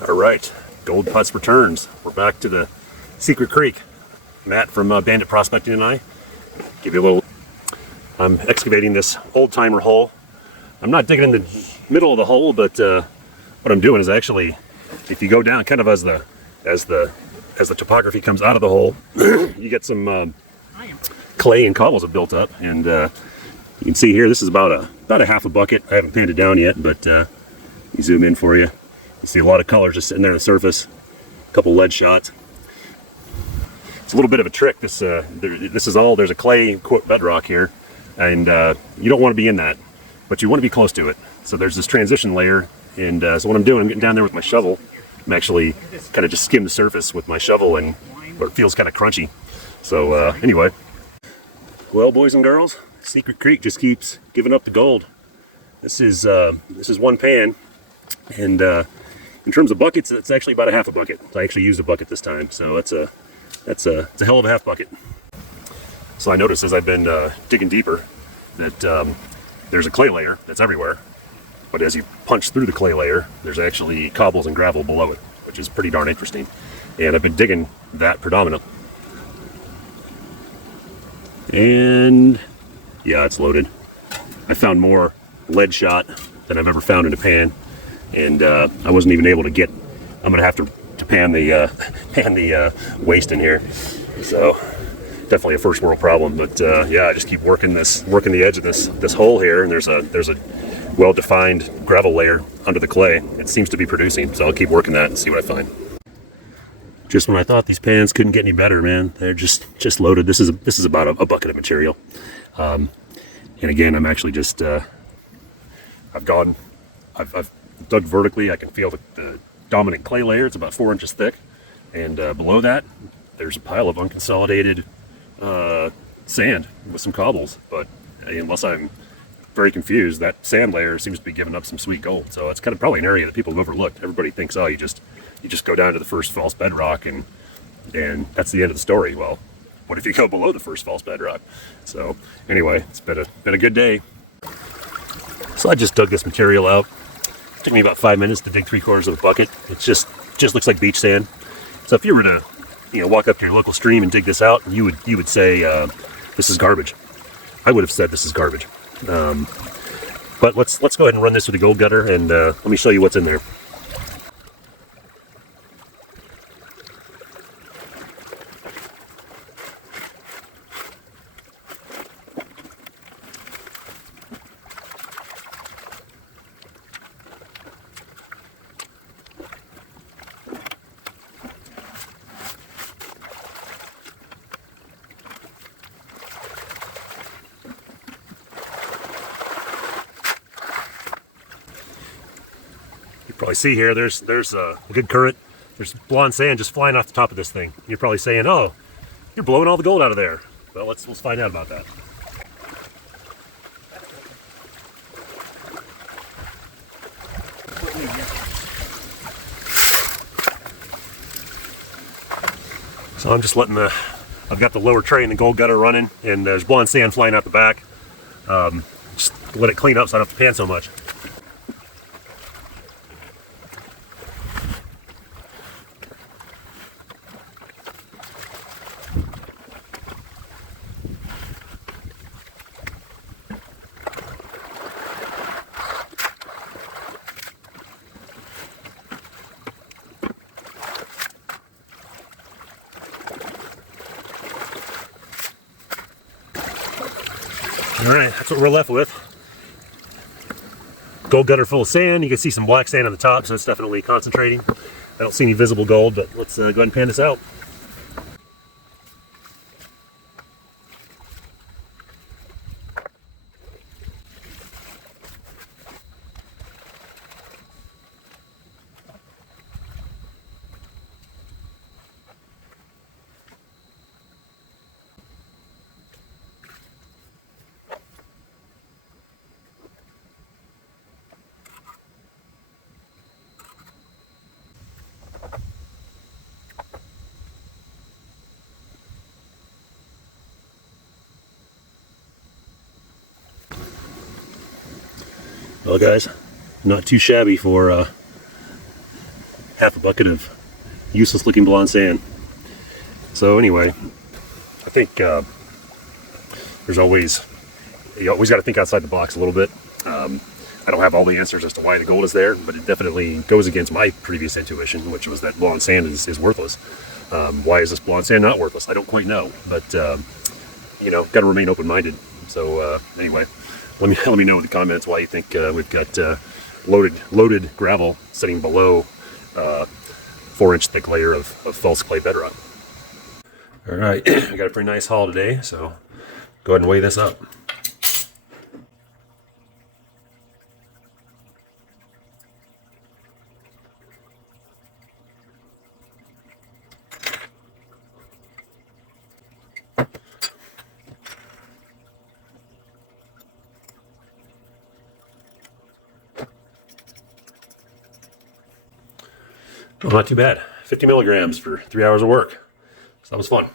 All right, Gold Putts returns. We're back to the Secret Creek. Matt from Bandit Prospecting and I give you a little. I'm excavating this old timer hole. I'm not digging in the middle of the hole, but what I'm doing is actually, if you go down, kind of as the topography comes out of the hole, you get some clay and cobbles have built up, and you can see here this is about a half a bucket. I haven't panned it down yet, but you zoom in for you. You see a lot of colors just sitting there on the surface. A couple lead shots. It's a little bit of a trick. This is all, there's a clay bedrock here, and you don't want to be in that, but you want to be close to it. So there's this transition layer, and so what I'm doing, I'm getting down there with my shovel. I'm actually kind of just skim the surface with my shovel, and where it feels kind of crunchy. So anyway, well, boys and girls, Secret Creek just keeps giving up the gold. This is one pan, and in terms of buckets, it's actually about a half a bucket. I actually used a bucket this time, so it's a hell of a half bucket. So I noticed as I've been digging deeper that there's a clay layer that's everywhere, but as you punch through the clay layer, there's actually cobbles and gravel below it, which is pretty darn interesting. And I've been digging that predominant. And yeah, it's loaded. I found more lead shot than I've ever found in a pan, and I wasn't even able to get. I'm gonna have to pan the waste in here. So definitely a first world problem. But yeah, I just keep working the edge of this hole here, and there's a well-defined gravel layer under the clay. It seems to be producing, so I'll keep working that and see what I find. Just when I thought these pans couldn't get any better, man, they're just loaded. This is about a bucket of material. And again, I'm actually just I've dug vertically. I can feel the dominant clay layer. It's about 4 inches thick, and below that there's a pile of unconsolidated sand with some cobbles. But unless I'm very confused, that sand layer seems to be giving up some sweet gold. So it's kind of probably an area that people have overlooked. Everybody thinks, oh, you just go down to the first false bedrock and that's the end of the story. Well, what if you go below the first false bedrock? So anyway, it's been a good day. So I just dug this material out. It took me about 5 minutes to dig 3/4 of a bucket. It just looks like beach sand. So if you were to walk up to your local stream and dig this out, you would say this is garbage. I would have said this is garbage. But let's go ahead and run this with a gold gutter, and let me show you what's in there. You probably see here, there's a good current. There's blonde sand just flying off the top of this thing. You're probably saying, oh, you're blowing all the gold out of there. Well, let's find out about that. So I'm just letting I've got the lower tray and the gold gutter running, and there's blonde sand flying out the back. Just let it clean up so I don't have to pan so much. All right, that's what we're left with. Gold gutter full of sand. You can see some black sand on the top, so it's definitely concentrating. I don't see any visible gold, but let's go ahead and pan this out. Well, guys, not too shabby for half a bucket of useless looking blonde sand. So anyway, I think you always got to think outside the box a little bit. I don't have all the answers as to why the gold is there, but it definitely goes against my previous intuition, which was that blonde sand is worthless. Why is this blonde sand not worthless? I don't quite know, but you know, got to remain open-minded. So anyway, let me know in the comments why you think we've got loaded gravel sitting below 4-inch thick layer of false clay bedrock. All right, we got a pretty nice haul today, so go ahead and weigh this up. Well, not too bad. 50 milligrams for 3 hours of work. So that was fun.